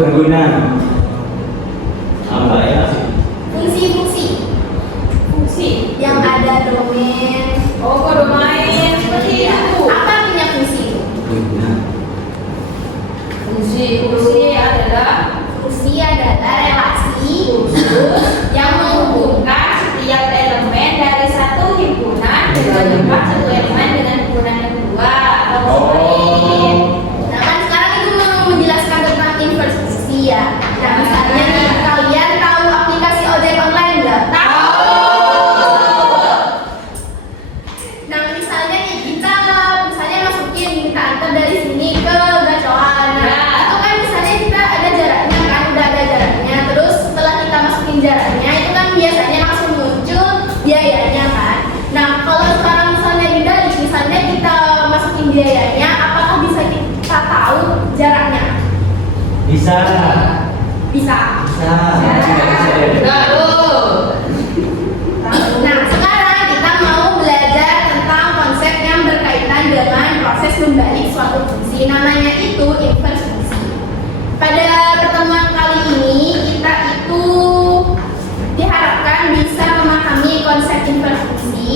berguna. Apa ya? Fungsi yang ada domain. Oh, kok domain seperti itu. Apa artinya fungsi? Berguna. Fungsi adalah relasi yang menghubungkan setiap elemen dari satu himpunan dengan satu elemen dengan himpunan yang kedua atau lain. Nah kan sekarang itu menjelaskan tentang inverse fungsi ya. Nah misalnya nih, kalian tahu aplikasi ojek online nggak? Nah misalnya nih kita masukin, kita antar dari sini ke gacoan. Nah itu kan misalnya kita ada jaraknya kan, udah ada jaraknya. Terus setelah kita masukin jaraknya itu kan biasanya langsung muncul biayanya kan. Nah kalau sekarang misalnya dibalik, misalnya kita masukin biayanya, apakah bisa kita tahu jaraknya? Bisa. Bisa. Bisa. Nah, sekarang kita mau belajar tentang konsep yang berkaitan dengan proses membalik suatu fungsi. Namanya itu inverse fungsi. Pada pertemuan kali ini, kita itu diharapkan bisa memahami konsep inverse fungsi,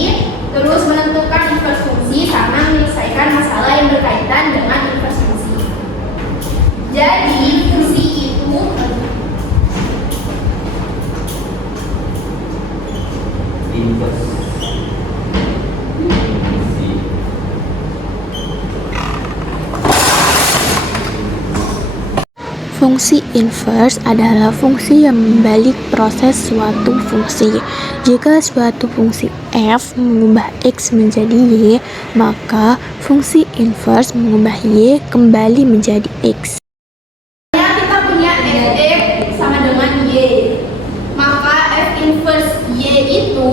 terus menentukan inverse fungsi, sama menyelesaikan masalah yang berkaitan dengan inverse fungsi. Jadi, fungsi itu Inverse. Fungsi inverse adalah fungsi yang membalik proses suatu fungsi. Jika suatu fungsi f mengubah x menjadi y, maka fungsi inverse mengubah y kembali menjadi x. kita punya fx sama dengan y, maka f inverse y itu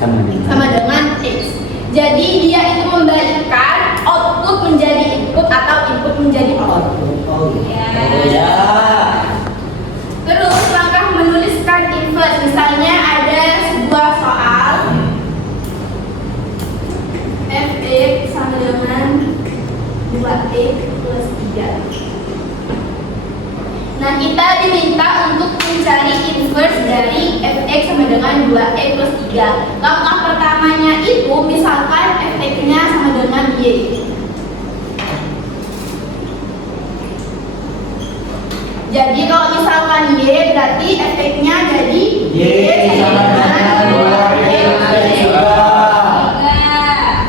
sama dengan x. Jadi dia itu membalikkan output menjadi input atau input menjadi output. Ya. Terus langkah menuliskan inverse, misalnya ada sebuah soal fx sama dengan 2x plus 3. Nah kita diminta untuk mencari inverse dari fx sama dengan 2x plus 3. Langkah pertamanya itu misalkan fx-nya sama dengan y. Jadi kalau misalkan y berarti efeknya jadi y sama dengan 2x.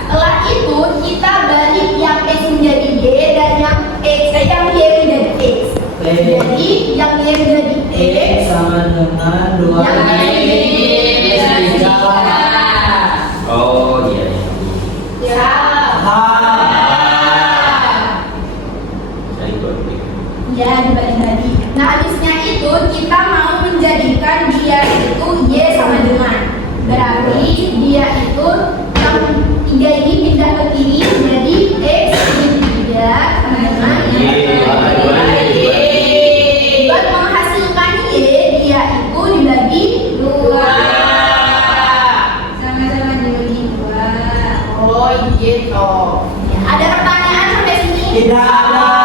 Setelah itu kita balik yang x menjadi y dan yang y menjadi x. Jadi yang y menjadi x sama dengan 2 yang y menjadi 3. Oh iya. Ya. Ya dibagi tadi. Nah habisnya itu kita mau menjadikan dia itu y sama dengan, berarti dia itu yang 3 ini pindah ke kiri menjadi x dibagi 3 sama dengan y. Buat menghasilkan y dia itu dibagi 2. Sama-sama dibagi 2. Oh gitu. Ya, ada pertanyaan sampai sini? Tidak ada.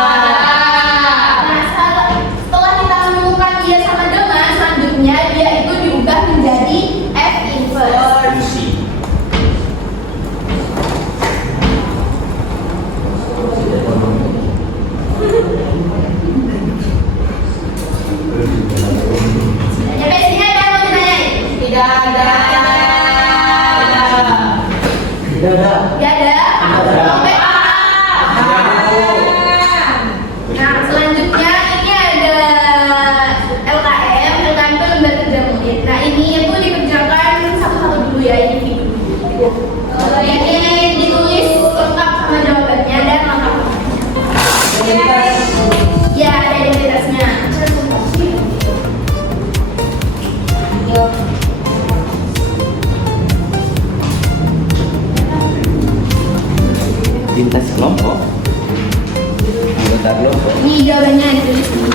Dia itu diubah menjadi f inverse. Sampai sini ada yang mau ditanyain? Tidak ada. Tidak ada. Tidak ada. Sampai A. Nah selanjutnya ini ada LKM itu lembar kerja murid. Nah ini itu dikerjakan satu-satu dulu ya, ini video. Ini ditulis lengkap sama jawabannya dan lengkap. Ya ada identitasnya. Lintas kelompok. Anggota kelompok. Ini jawabannya ditulis di sini.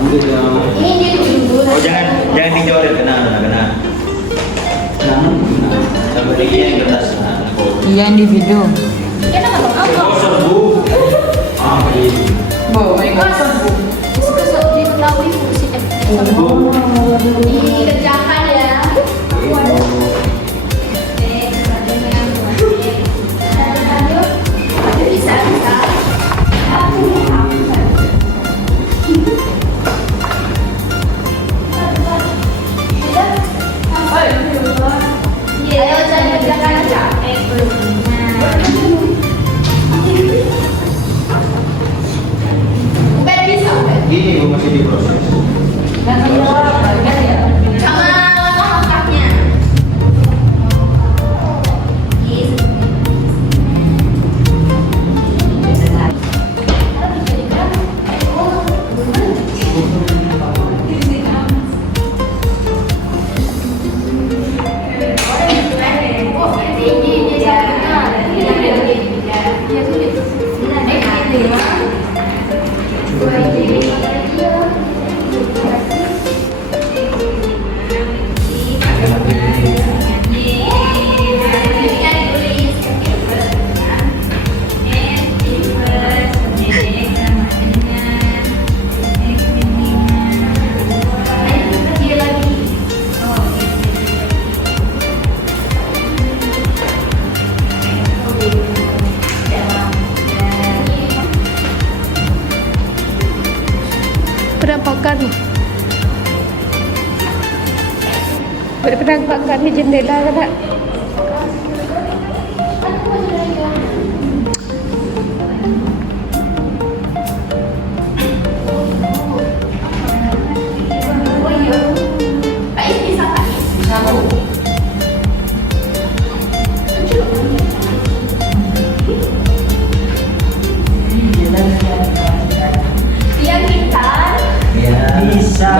Ambil dong. Ini ditulis dulu. Oh jangan dijawab kena. Jangan. Sampai dia yang kertas. Iya, di video. Kita nggak tahu apa. Oh serbu. Ah Oh, ingat Bu. Diketahui fungsi F dikerjakan ya. Bisa. Ayo jangan kerjakan aja. Ubed bisa, Ubed. Ini masih diproses. Sama langkah-langkahnya. Berpenampakan di jendela kan? Bisa.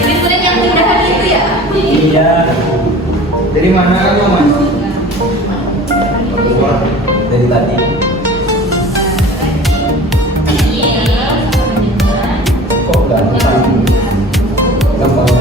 Ini kulit yang pindahan itu ya? Iya. Dari mana kamu, Mas? Dari tadi. Kok gampang? Gampang.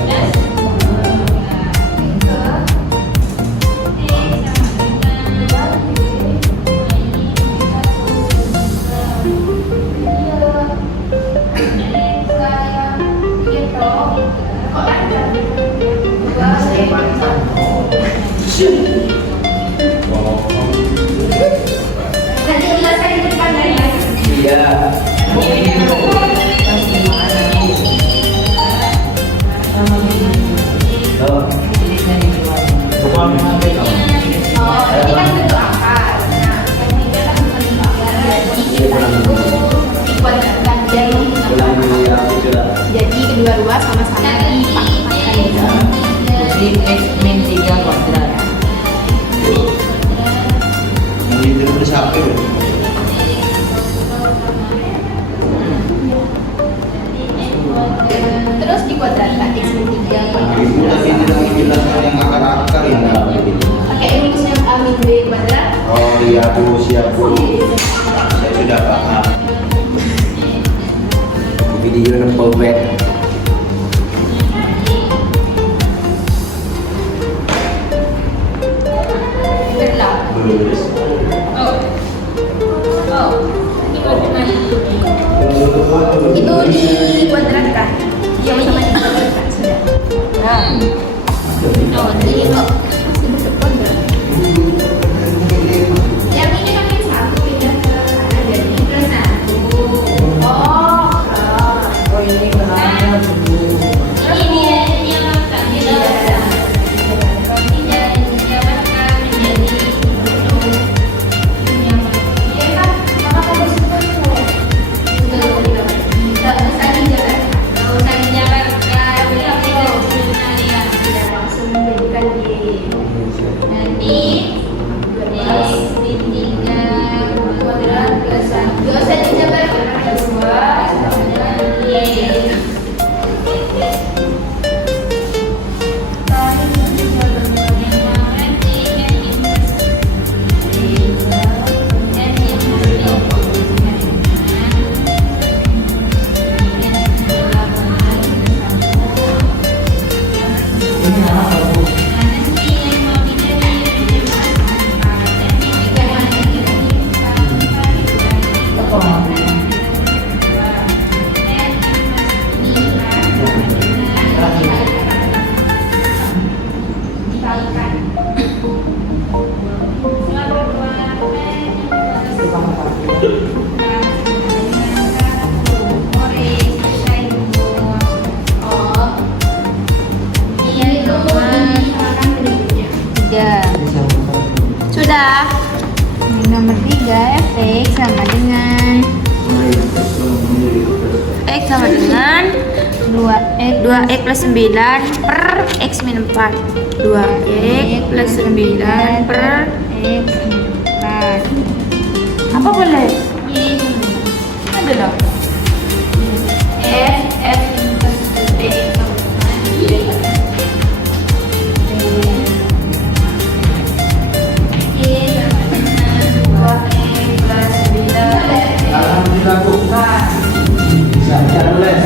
Nanti jelaskan di depan dari Mas. Iya. Oh. Bukan HP kamu. Oh, ini kan bentuk akar. Nah, yang ini kan bentuk akar. Jadi kita itu dikuadratkan jadi kedua ruas sama-sama dipangkatkan. Jadi X min 3 kuadrat. Yang itu tulis HP. Terus dikuadratkan X min 3. Ibu tadi tidak menjelaskan yang akar-akar ya. Pakai rumusnya A min B kuadrat. Oh iya Bu, siap Bu. Saya sudah paham. Video nempel back. Lulus. Itu dikuadratkan. Sama-sama dikuadratkan sudah. Ini kok masih bentuk kuadrat. Yang ini kan yang satu pindah ke kanan dan ini ke satu. Oh, Oh ini benarnya dulu. Ini yang akan dilakukan. Tidak dijawabkan menjadi iya kan? Maka kamu suka itu. Tidak usah dijalankan. Tidak usah dijabarkan, tidak Tidak langsung menjadikan di Sudah. Yang nomor 3, fx sama dengan x sama dengan 2x plus 9 per x min 4. 2x plus 9 per x min 4. Apa boleh? Ada dong. F plus x sama dengan Dilakukan. Bisa nulis.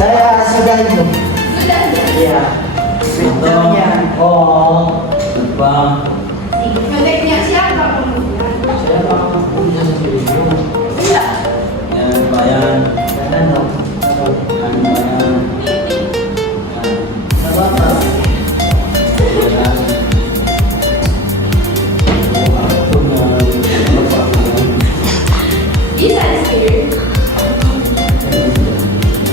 Saya sudah itu. Iya. Printernya. Oh, Bang. Pendeknya siapa? Saya punya sendiri. Iya. Ya, bayan. jangan dong. Bayan. Apa-apa. Bisa sih.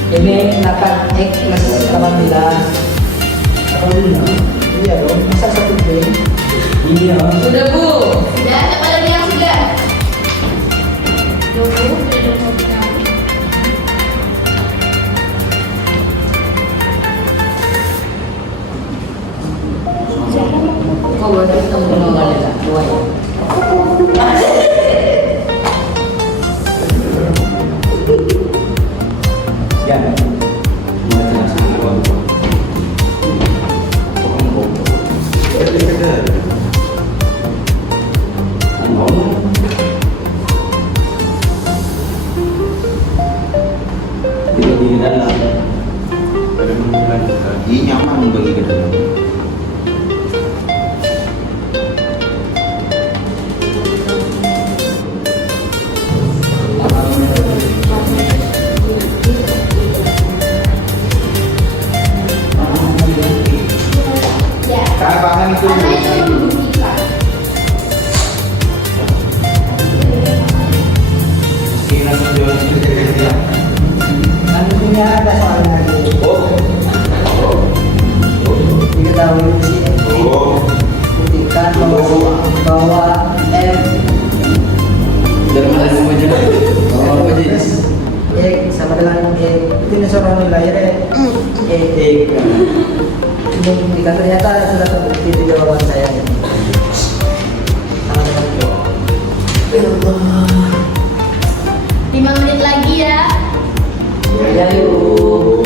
Ini 8x plus 18. Iya dong. Masa 1B? Iya. Sudah Bu. Sudah, apa lagi yang sudah? 20. Kau baru ketemu dengan Lila. Dua ya. Ya. Baca semua. Di dalam. Ini nyaman bagi ke dalam. Ya. Karena paham itu. Karena itu membuktikan. Kita sudah Kan punya ada soalnya lagi. Diketahui si buktikan bahwa F dari mana semua aja? Oh, apa sih? X sama dengan Y itu ini seorang nilai E. Ini buktikan ternyata sudah terbukti di jawaban saya. Sama dengan 5 menit lagi ya. ya yuk.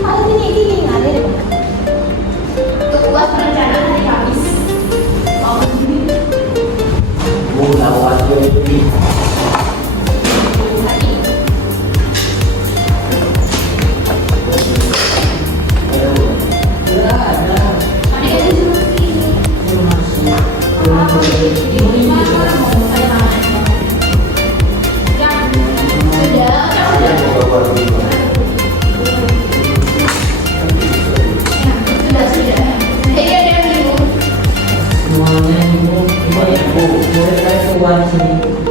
Kalau gini ngalir. Untuk buat perencanaan hari Kamis. Oh, Bola wajib. lagi. Ada yang disuruh sini. Semuanya ini murid kan keluar sini.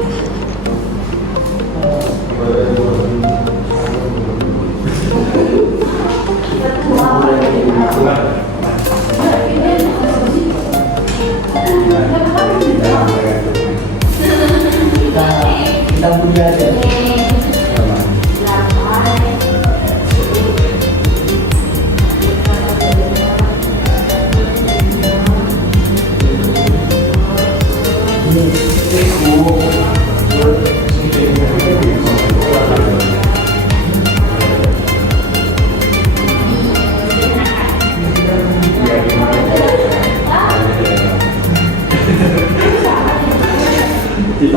Kita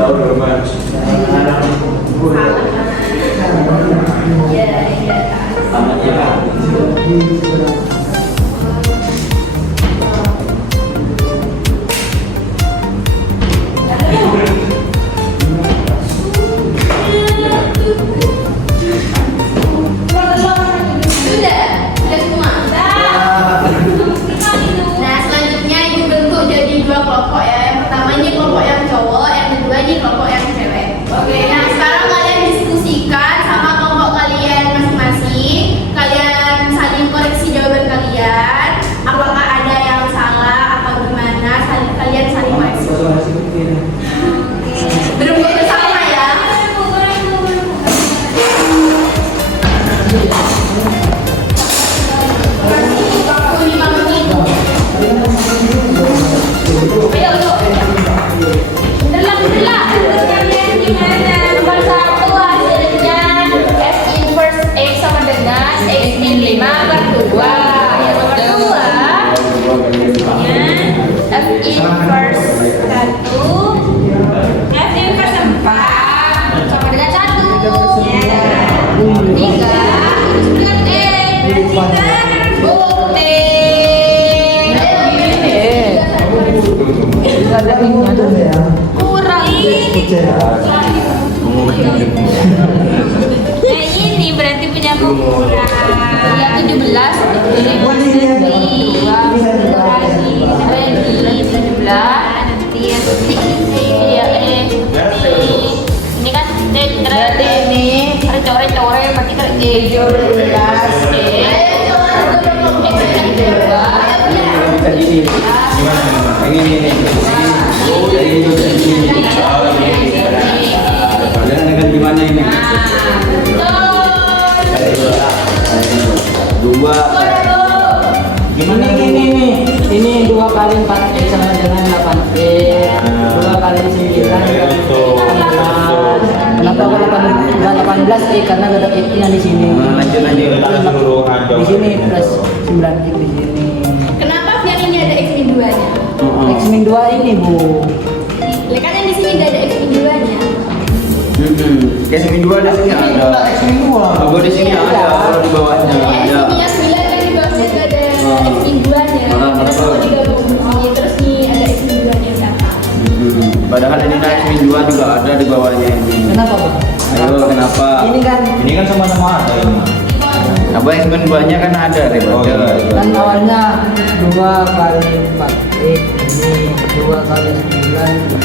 udah mas. Sama ya. Sudah semua. Nah, selanjutnya itu bentuk jadi dua kelompok ya. Yang pertama ini kelompok yang cowok, yang kedua ini kelompok yang cewek. Oke, nah sekarang kalian diskusikan sama kelompok kalian masing-masing. Kalian saling koreksi jawaban kalian. Apakah ada yang salah atau gimana? Kalian saling koreksi. Berbuat bersama ya. Nomor 1 hasilnya F inverse X sama dengan X min 5/2. Yang nomor 2 F inverse 1 F inverse 4 sama dengan 1. Ya. 3 bukti. Ada ini ada ya. Kurang ini berarti punya kurang. Ya 17 ini kan berarti ini core berarti kan Gimana ini? Dua. Gimana ini nih? Ini 2 kali 4x sama dengan 8x. 2 kali 9 Kenapa kok 18x? Karena ada x nya di sini. Lanjut keseluruhan. Di sini plus 9x di sini. Kenapa yang ini ada X min 2-nya? X min 2 ini, Bu. Kan yang di sini tidak ada X min 2-nya. Kayak sini dua ada sini ada. X min 2. Gua di sini ada, kalau di bawahnya ada. X-nya 9 kan di bawahnya tidak ada X min 2-nya. Terus kalau digabung begini, terus nih ada X min 2-nya di atas. Padahal ini naik min 2 juga ada di bawahnya ini. Kenapa, Bang? Ayo kenapa? Ini kan sama-sama ada ini. Apa yang min 2-nya kan ada daripada. kan awalnya 2 kali 4x ini 2 kali 9 ini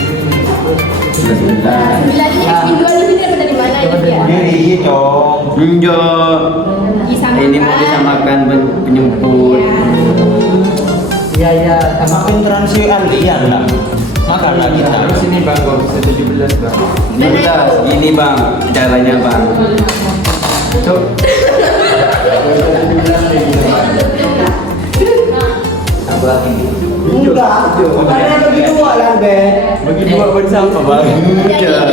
terus 9. 9 ini X min 2 di sini dapat dari mana ini ya? Iya, Cong. Enggak. Disamakan. Ini mau disamakan penyemput. Iya sama Interaksi alien lah. Makanlah kita. Terus ini bang, gua bisa 17 bang. 17. Ini bang, caranya bang. Cok. Tambah ini. enggak karena bagi 2 lah Be Bagi 2 bersama bang. Iya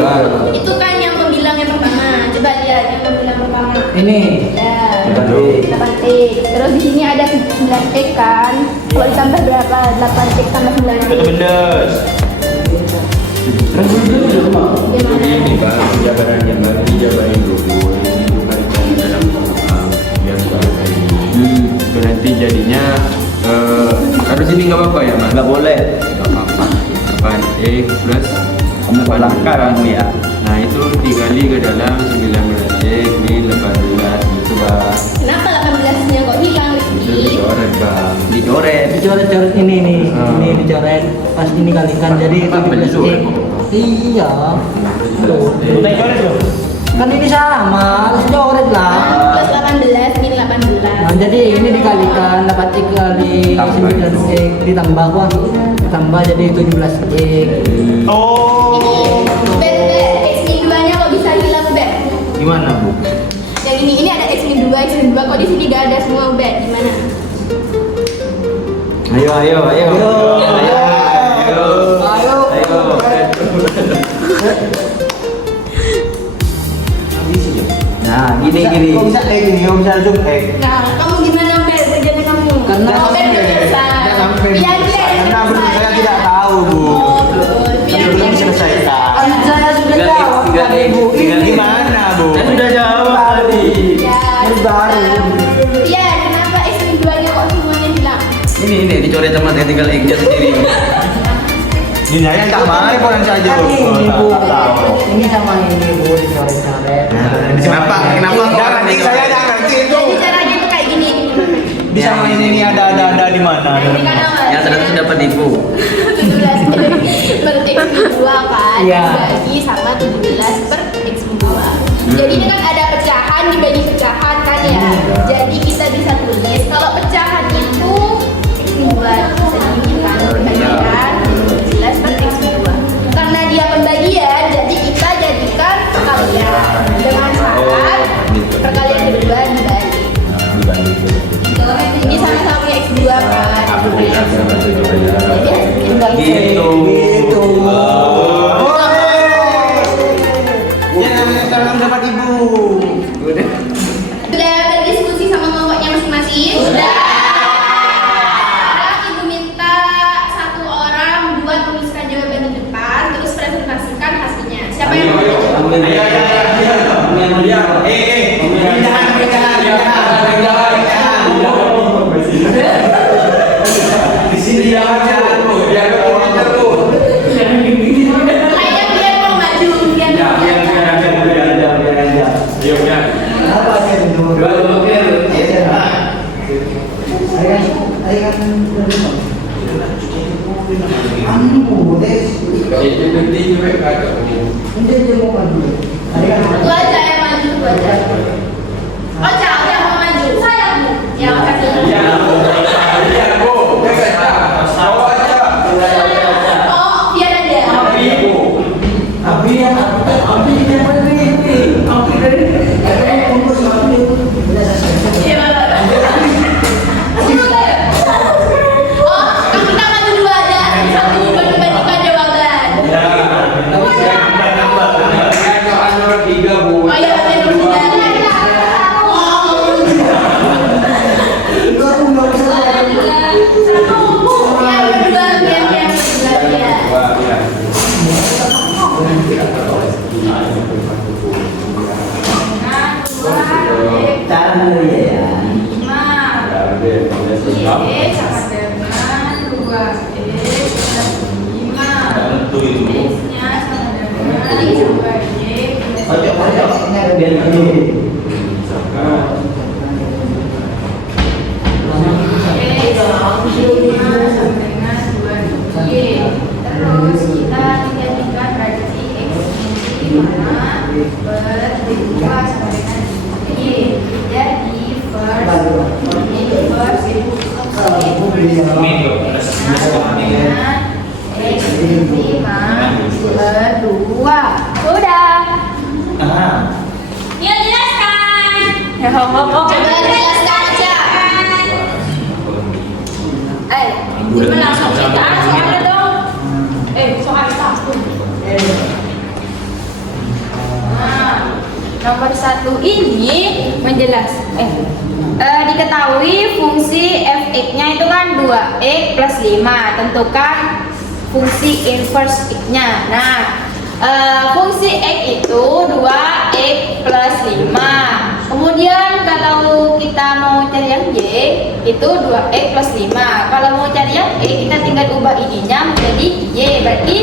bang. Itu kan yang pembilang yang pertama. Coba lihat yang pembilang pertama. ini Ya. 8. Terus di sini ada 9x kan. Kalau ditambah berapa? 8x tambah 9x. 17. Terus dulu mah. Ini bang, jabaran yang baru dijabarin dulu. Ini diberikan dalam program biar suara ini. Itu nanti jadinya harus ini nggak apa-apa ya mas? Enggak boleh. Nggak apa-apa. 8x plus Kamu pelangkar kamu ya. Nah itu dikali ke dalam 19x ini 18 itu bang. Kenapa 18-nya kok hilang Itu Rizky? dicoret bang. Dicoret. dicoret-coret ini nih ini dicoret pas ini kalikan jadi 17x iya tuh kan ini sama harus coret lah Plus 18, ini 18. nah jadi ini dikalikan 8x kali 9x ditambah wah ditambah jadi 17x Oh. Ini X min 2-nya Gimana Bu? Yang ini ada X min 2, X min 2, kok di sini gak ada semua udah gimana? Ayo. Nah, gini. Kok bisa gini? Kok bisa zoom Nah, kamu gimana udah kerjanya kamu? Karena kamu kan udah selesai. Biar dia yang Karena selesai. saya tidak tahu Bu. Oh, betul. Biar Belum dia yang diselesaikan. Saya sudah jawab tadi Bu. Gimana Bu? Saya sudah jawab tadi. Ya, Ini baru. ya, kenapa X min 2 nya kok semuanya hilang? Ini dicoret sama saya tinggal X-nya sendiri. Ini saya tak main kok nanti aja. Ini Bu. Ini sama ini Bu dicoret-coret. Kenapa nanti saya tidak ngerti itu. Jadi caranya tuh kayak gini. Bisa main ini ada di mana? Nah, ini kan awal. Yang sudah dapat tipu. 17 per X min 2 kan Iya. dibagi sama 17 per X min 2. Jadi ini kan ada pecahan dibagi pecahan kan ya. Jadi kita bisa tulis kalau pecahan itu X min 2 bisa dibilang pembagian 17 per X min 2. Karena dia pembagian jadi kita jadikan perkalian dengan syarat perkalian kedua dibagi. Ini sama-sama punya X2 kan. Jadi Gitu. Ya namanya sekarang dapat ibu. Sudah berdiskusi sama kelompoknya masing-masing? Sudah. Sekarang ibu minta satu orang buat tuliskan jawaban di depan, terus presentasikan hasilnya. Siapa yang mau menjawab? Di sini jangan Bu. Biar Saya biar mau maju, biar Apa sih itu? Itu aja yang maju, itu aja. Ocha mau maju. Saya Bu. Ya, makasih. Oh, biar aja. Iya, Bapak. Oh, kan kita maju dua aja. Satu membandingkan jawaban. Oh iya, benar benar. Biar berdua, biar berdua. Terus kita dijadikan berarti X mana berdua sama dengan Y. Jadi first X 5 berdua. Udah. Yuk jelaskan. Coba jelaskan aja. Coba langsung kita soalnya dong. Soal satu. Nah, nomor 1 ini diketahui fungsi fx-nya itu kan 2x plus 5. Tentukan fungsi inverse x-nya. Nah, fungsi x itu 2x plus 5. Kemudian kalau kita mau cari yang y itu 2x plus 5. Kalau mau cari yang e kita tinggal ubah ininya menjadi y, berarti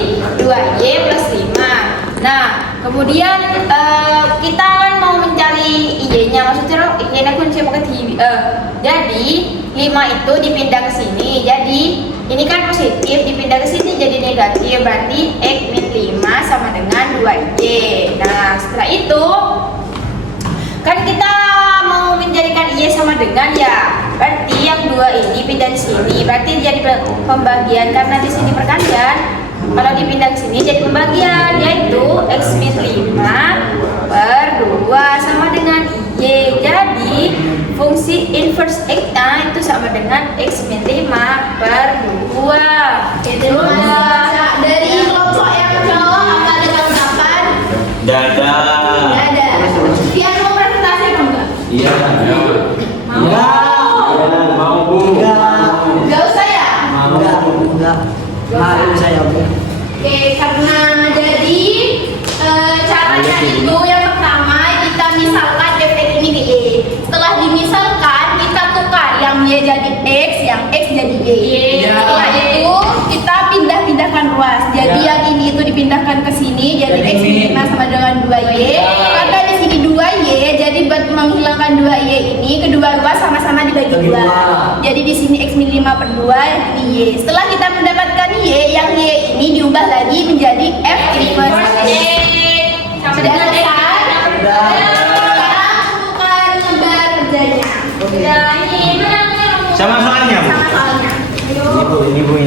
2y plus 5. Nah, kemudian kita kan mau mencari y-nya, maksudnya y-nya kunci pakai TV. Jadi 5 itu dipindah ke sini. Jadi ini kan positif dipindah ke sini jadi negatif, berarti x min 5 sama dengan 2y. Nah, setelah itu kan kita mau menjadikan y sama dengan ya, berarti yang 2 ini pindah di sini, berarti jadi pembagian karena di sini perkalian. Kalau dipindah ke sini jadi pembagian, yaitu x min 5 per 2 dengan X min 5 per 2. Terus dari kelompok yang cowok apa ada tanggapan? Dada. Ada. Pian mau presentasi apa enggak? Iya. Mau Bu. Enggak usah ya? Enggak. Malu saya, Bu. Oke, karena jadi caranya itu yang pertama kita misalkan efek ini di Y. Setelah dimisalkan kita tukar yang Y jadi X, yang X jadi Y. Setelah itu kita pindah-pindahkan ruas. Jadi yang ini itu dipindahkan ke sini jadi X min 5 sama dengan 2Y. Karena di sini 2Y, jadi buat menghilangkan 2Y ini kedua ruas sama-sama dibagi 2. Jadi di sini X min 5 per 2 ini Y. Setelah kita mendapatkan Y, yang Y ini diubah lagi menjadi F inverse Y. Sampai dengan selesai. Sekarang bukan lembar kerjanya. Sama soalnya, Bu. Sama soalnya. Ini Bu.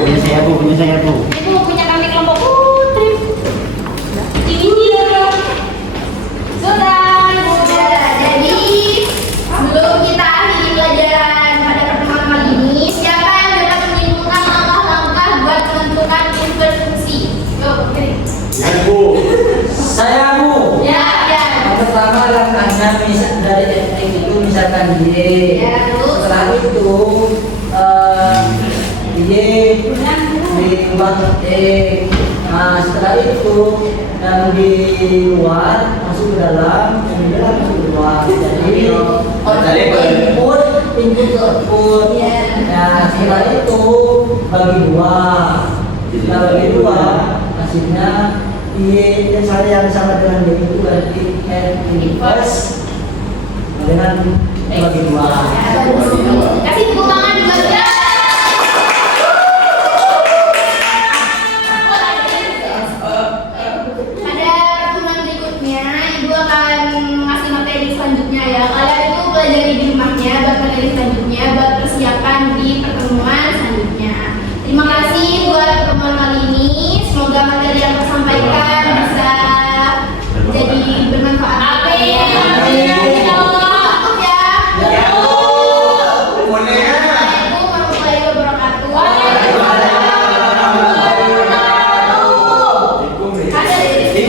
Punya saya, Bu. Itu punya kami kelompok putri. Sudah. Jadi sebelum kita akhiri pelajaran pada pertemuan kali ini, siapa yang dapat menyimpulkan langkah-langkah buat menentukan inverse fungsi? Go, Putri. Saya, Bu. Ya. Yang pertama langkahnya dari fx itu misalkan Y. Ya, terus? Setelah itu Y diubah ke X. Nah setelah itu yang di luar masuk ke dalam, yang di dalam masuk ke luar. Jadi input ke output. Ya. Nah setelah itu bagi dua. Kita bagi dua hasilnya Y yang sama dengan Y itu berarti F inverse dengan bagi dua. Kasih tepuk tangan buat dia. Pada pertemuan berikutnya, Ibu akan ngasih materi selanjutnya ya. Kalian itu pelajari di rumahnya, buat materi selanjutnya, buat persiapan di pertemuan selanjutnya. Terima kasih buat pertemuan kali ini. Semoga materi yang tersampaikan bisa jadi bermanfaat. Amin. Cukup ya. Assalamualaikum warahmatullahi wabarakatuh. Ada di sini.